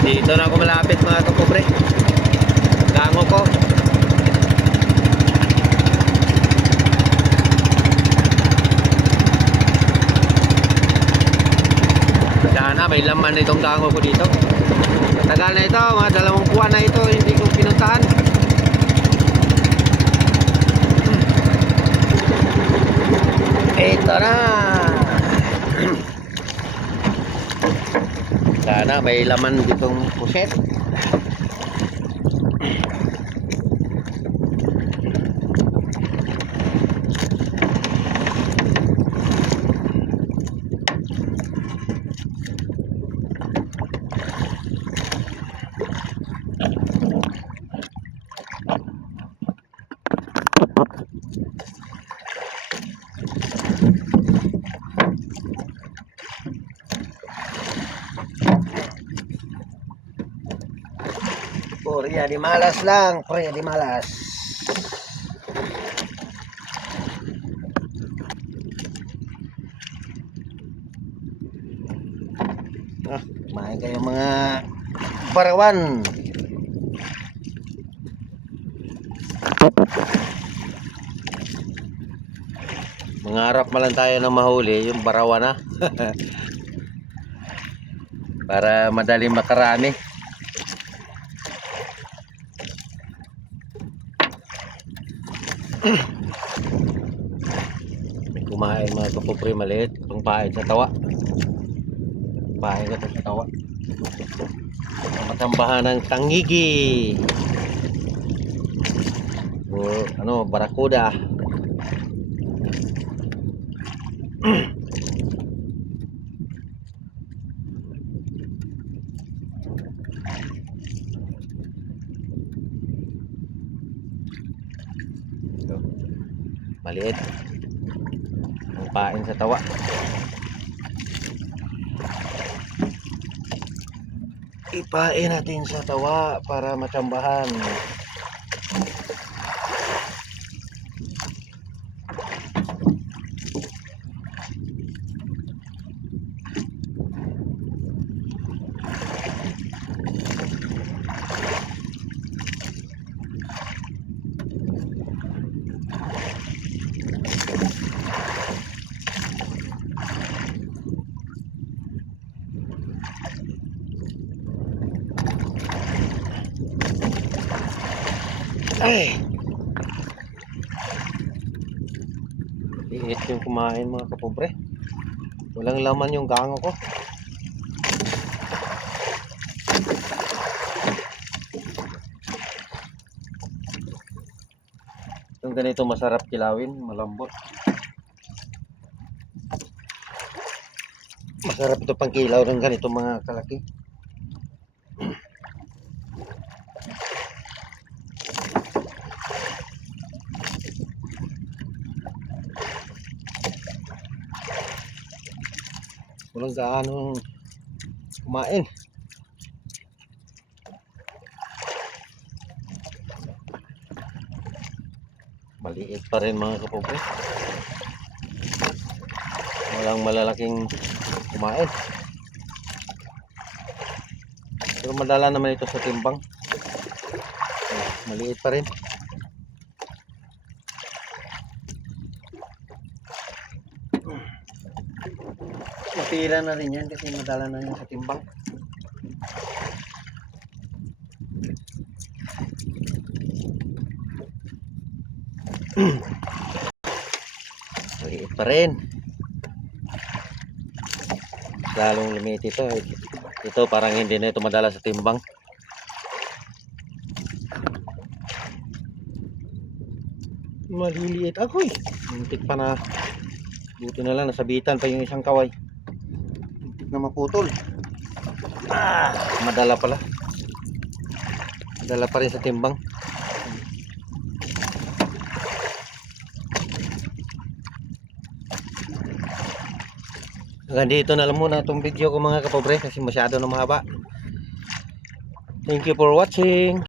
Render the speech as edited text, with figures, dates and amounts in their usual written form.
Dito na ako malapit mga kapobre. Gango ko. Sana may laman na itong gango ko dito. Matagal na ito, mga 2 buwan na ito hindi ko pinuntahan. Ito na. Sana may laman ditong puset. Puri di malas lang, puri di malas. Kumain kayo mga barawan. Mangarap malang tayo ng mahuli yung barawan na. Para madaling makarami. May kumain mga kapobre maliit. Itong pain sa tawa. Pain ko sa tawa. Matambahan ng tangigi. O ano, barakuda. Maliit ang pain sa tawa. Ipain natin sa tawa para matsambahan. Ay, liit yung kumain mga kapobre. Walang laman yung gango ko. Yung ganito masarap kilawin, malambot. Masarap ito pang kilaw ng ganito mga kalaki. Walang gaano kumain. Maliit pa rin mga kapobre. Walang malalaking kumain. Pero madala naman ito sa timbang. Maliit pa rin. Matira na rin yan kasi madala na yan sa timbang. Maliit pa rin. Lalong limit ito. Ito parang hindi na ito madala sa timbang. Maliliit ako eh. Muntik pa na. Buti na lang nasabitan pa yung isang kaway. Muntik na maputol. Madala pala. Madala pa rin sa timbang. Hanggang dito na lang muna itong video ko mga kapobre kasi masyado na mahaba. Thank you for watching.